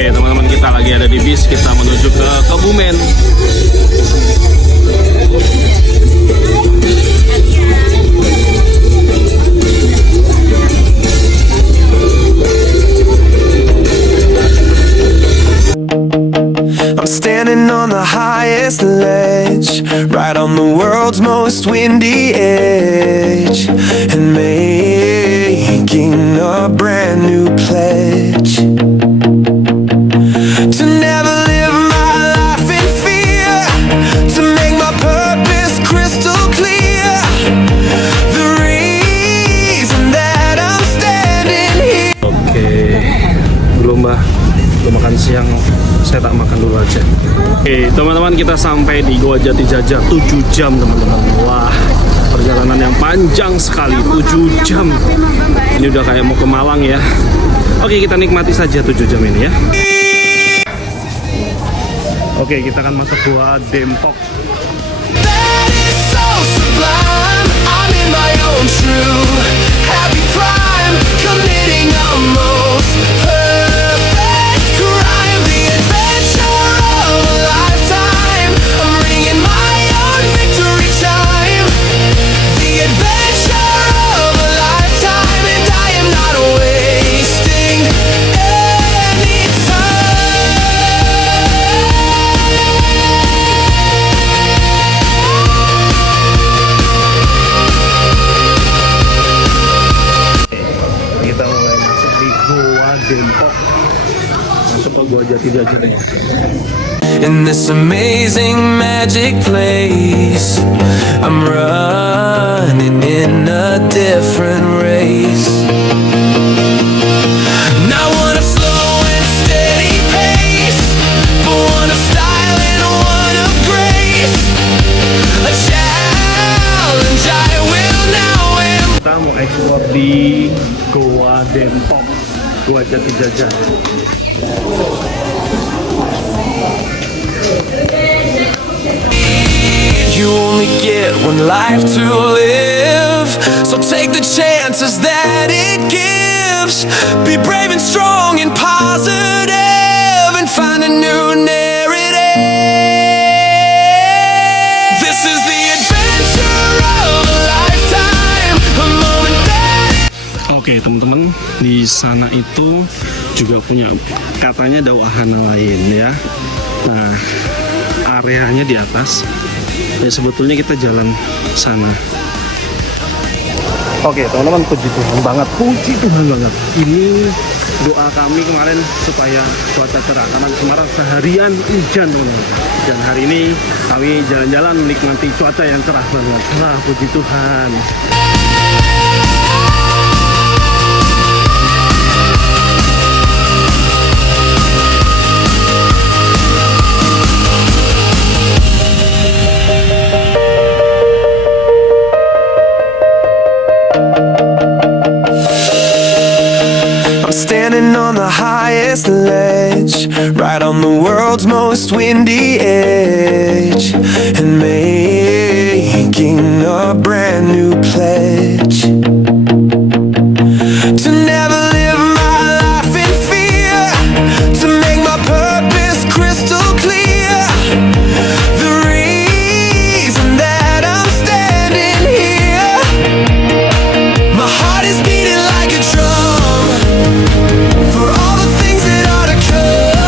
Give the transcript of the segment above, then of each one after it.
Oke teman-teman, kita lagi ada di bis, kita menuju ke Kebumen. I'm standing on the highest ledge, right on the world's most windy edge, and making a brand new pledge to never live my life in fear, to make my purpose crystal clear. The reason that I'm standing here. Oke, belum mbak, belum makan siang, saya tak makan dulu aja. Oke teman-teman, kita sampai di Goa Jati Jajar 7 jam teman-teman. Wah, perjalanan yang panjang sekali, 7 jam. Ini udah kayak mau ke Malang ya. Oke, kita nikmati saja 7 jam ini ya. Oke, kita akan masuk Goa Dempok. That is so sublime. I'm in my own true happy prime, committing a most perfect crime. The adventure of a lifetime. I'm ringing my own victory chime. The adventure of a lifetime, and I am not wasting any time. Kita mulai masuk di Goa Dempok, masuk ke Goa Jati Jajar. In this amazing magic place, I'm running in a different race. Not one of slow and steady pace, but one of style and one of grace. A challenge I will now embrace. Kita mau explore di Goa Dempok, Goa Jati Jajar. You only get one life to live, so take the chances that it gives. Be brave and strong and positive, and find a new narrative. This is the adventure of a lifetime, a moment that. Oke teman-teman, di sana itu juga punya katanya ada wahana lain ya. Nah, areanya di atas. Ya sebetulnya kita jalan sana. Oke teman-teman, puji Tuhan banget, puji Tuhan banget. Ini doa kami kemarin supaya cuaca cerah, karena Semarang seharian hujan teman-teman. Dan hari ini kami jalan-jalan menikmati cuaca yang cerah banget. Wah, puji Tuhan. I'm standing on the highest ledge, right on the world's most windy edge, and making a brand new pledge to never live my life in fear, to make my purpose crystal clear. The reason that I'm standing here, my heart is beating like a drum, for all the things that are to come.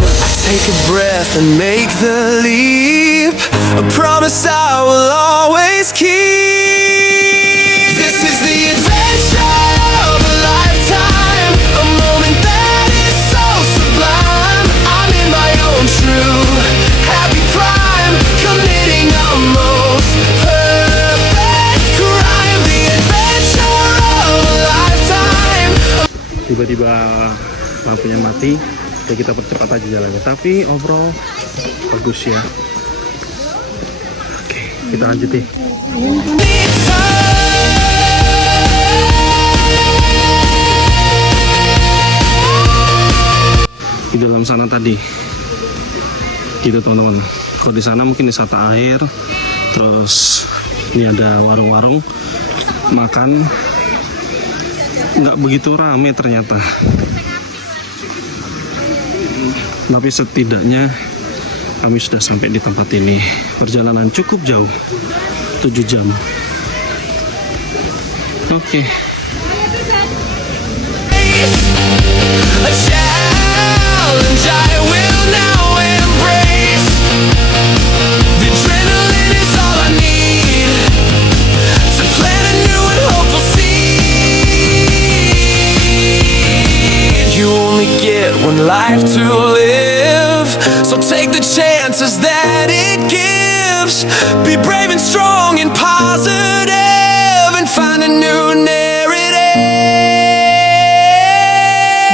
I take a breath and make the leap, a promise I will always keep. This is the adventure of a lifetime, a moment that is so sublime. I'm in my own true happy prime, committing a most perfect crime. The adventure of a lifetime. Tiba-tiba lampunya mati, ya kita percepat aja jalannya. Tapi overall bagus ya. Oke, kita lanjut nih. Di dalam sana tadi, gitu teman-teman. Kalau di sana mungkin wisata air, terus ini ada warung-warung makan. nggak begitu rame ternyata. Tapi setidaknya kami sudah sampai di tempat ini. Perjalanan cukup jauh, 7 jam. Oke. A challenge I will now embrace. The adrenaline is all I need to plan a new and hopeful seed. You only get one life to live, so take the chances that it gives. Be brave and strong and positive, and find a new narrative.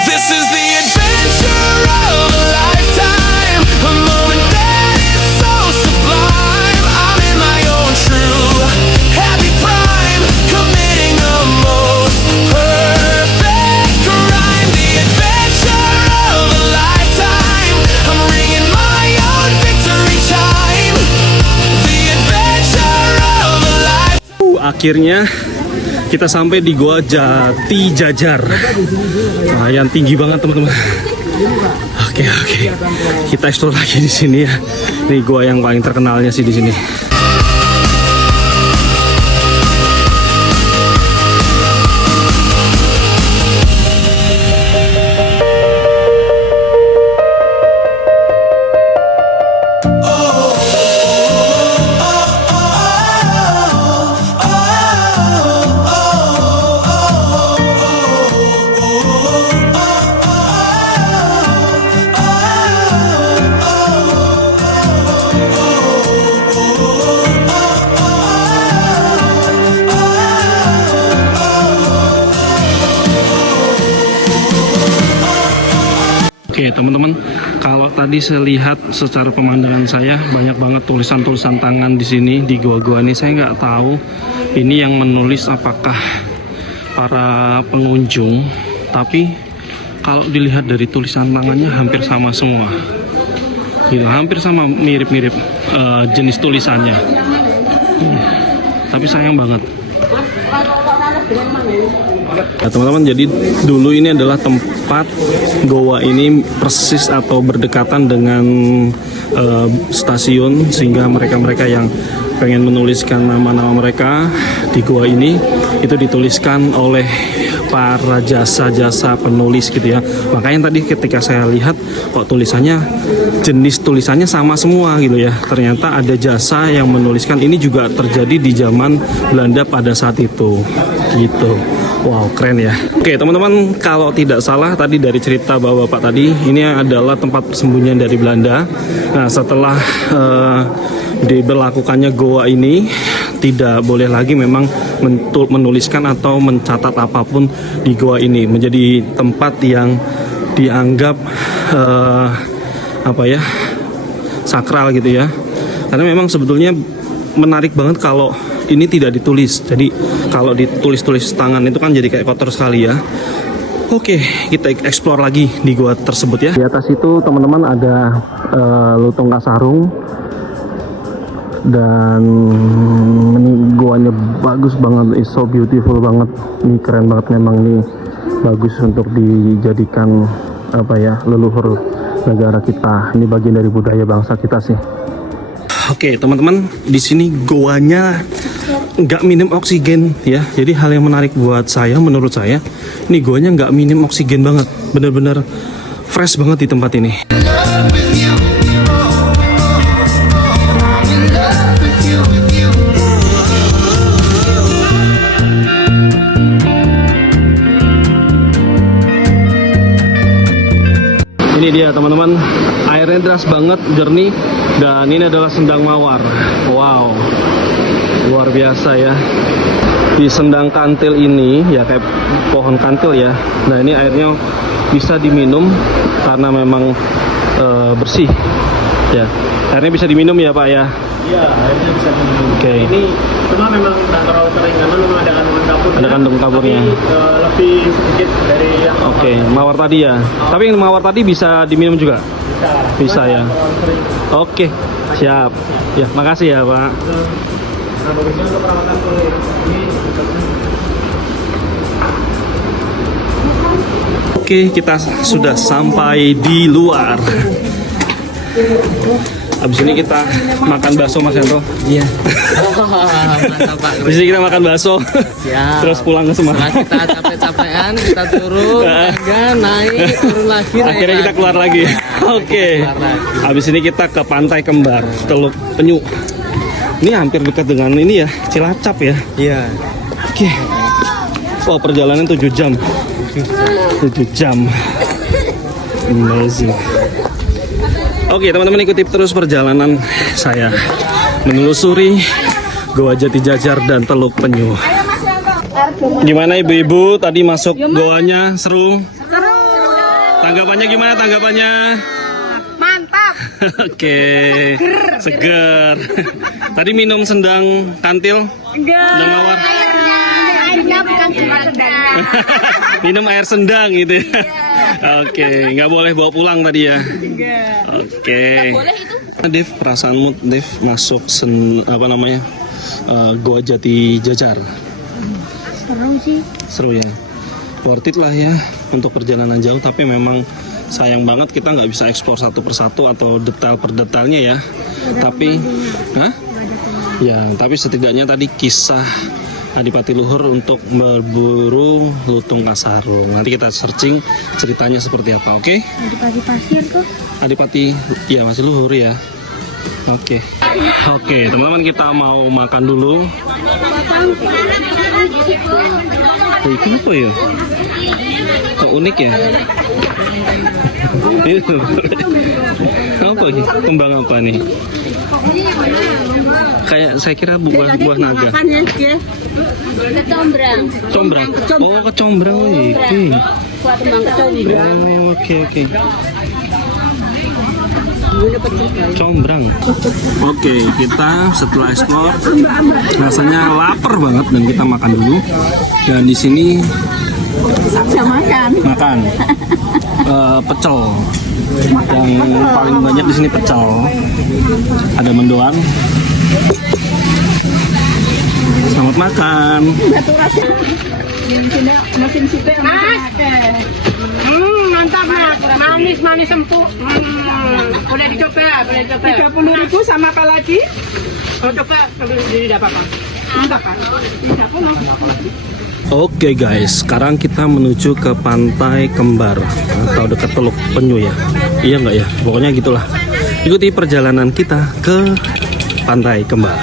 This is the adventure of a lifetime, a moment that is so sublime. I'm in my own true happy prime, committing the most perfect crime. The adventure of a lifetime, I'm ringing my own victory chime. The adventure of a lifetime. Akhirnya kita sampai di Goa Jati Jajar. Nah, yang tinggi banget teman-teman. Oke. Kita explore lagi di sini ya. Ini goa yang paling terkenalnya sih di sini. Oke teman-teman, kalau tadi saya lihat secara pemandangan saya banyak banget tulisan-tulisan tangan di sini di goa-goa ini. Saya nggak tahu ini yang menulis apakah para pengunjung, tapi kalau dilihat dari tulisan tangannya hampir sama semua. Gitu, hampir sama, mirip-mirip jenis tulisannya. Tapi sayang banget. Nah teman-teman, jadi dulu ini adalah tempat goa ini persis atau berdekatan dengan stasiun, sehingga mereka-mereka yang pengen menuliskan nama-nama mereka di goa ini itu dituliskan oleh para jasa-jasa penulis gitu ya. Makanya tadi ketika saya lihat kok tulisannya, jenis tulisannya sama semua gitu ya. Ternyata ada jasa yang menuliskan. Ini juga terjadi di zaman Belanda pada saat itu gitu. Wow, keren ya. Oke teman-teman, kalau tidak salah tadi dari cerita bapak-bapak tadi, ini adalah tempat persembunyian dari Belanda. Nah setelah diberlakukannya goa ini, tidak boleh lagi memang menuliskan atau mencatat apapun di goa ini. Menjadi tempat yang dianggap sakral gitu ya. Karena memang sebetulnya menarik banget kalau ini tidak ditulis. Jadi kalau ditulis-tulis tangan itu kan jadi kayak kotor sekali ya. Oke, kita explore lagi di goa tersebut ya. Di atas itu teman-teman ada lutung kasarung. Dan ini goanya bagus banget, it's so beautiful banget. Ini keren banget memang, nih bagus untuk dijadikan leluhur negara kita. Ini bagian dari budaya bangsa kita sih. Oke teman-teman, di sini goanya nggak minim oksigen ya. Jadi hal yang menarik buat saya, menurut saya, ini goanya nggak minim oksigen banget. Bener-bener fresh banget di tempat ini. Ini dia teman-teman, airnya deras banget, jernih, dan ini adalah sendang mawar. Wow, luar biasa ya. Di sendang kantil ini ya, kayak pohon kantil ya. Nah ini airnya bisa diminum karena memang bersih ya. Airnya bisa diminum ya Pak ya? Iya, airnya bisa diminum. Oke. Ini cuma memang tidak terlalu sering karena memang ada kandungan kapur. Ada kandung kapurnya. Tapi lebih sedikit dari yang Oke, mawar tadi ya. Tapi yang mawar tadi bisa diminum juga? Bisa ya. Oke, siap. Ya, makasih ya Pak. Nah, bagusnya untuk perawatan kulit. Ini Oke, kita sudah sampai di luar. Abis ini kita makan bakso Mas Hendro. Iya. Mantap Pak. Abis ini kita makan bakso. Siap. Terus pulang ke Semarang. Setelah kita capek-capean, kita turun, enggak naik, turun lagi. naik Akhirnya kita lagi. keluar lagi. Oke. Keluar lagi. Habis ini kita ke Pantai Kembar, Teluk Penyu. Ini hampir dekat dengan ini ya, Cilacap ya. Iya. Oke. Oh, perjalanan 7 jam. 7 jam. Amazing. Oke, teman-teman ikuti terus perjalanan saya menelusuri Goa Jati Jajar dan Teluk Penyu. Gimana ibu-ibu tadi masuk goanya? Seru? Seru. Tanggapannya gimana tanggapannya? Mantap. Oke. Seger. Tadi minum sendang kantil? Sendang mawar? Airnya bukan cuma sedang. Minum air sendang gitu ya. Oke, nggak boleh bawa pulang tadi ya. Oke. Dev, perasaanmu Dev masuk Goa Jati Jajar? Seru sih. Seru ya. Worth it lah ya untuk perjalanan jauh, tapi memang sayang banget kita nggak bisa eksplor satu persatu atau detail per detailnya ya. Tapi, tapi setidaknya tadi kisah Adipati Luhur untuk berburu lutung kasarung. Nanti kita searching ceritanya seperti apa, oke? Adipati pasir kok. Adipati, ya masih Luhur ya. Oke. Oke, teman-teman kita mau makan dulu. Oh, itu apa ya? Oh, unik ya? Apa ini? Kembang apa nih? Kayak saya kira buah naga. Kecombrang. Combrang. Oh, kecombrang iki. Oh, oke. Combrang. Oke, kita setelah explore rasanya lapar banget dan kita makan dulu. Dan di sini makan pecel. Yang paling banyak di sini pecel. Ada mendoan. Selamat makan. Mantap Mas. Manis empuk. Boleh dicoba, boleh coba. 30.000 sama apa lagi? Oh, coba tidak apa-apa. Tidak apa-apa. Oke guys, sekarang kita menuju ke Pantai Kembar atau dekat Teluk Penyu ya. Iya nggak ya? Pokoknya gitulah. Ikuti perjalanan kita ke Pantai Kembar.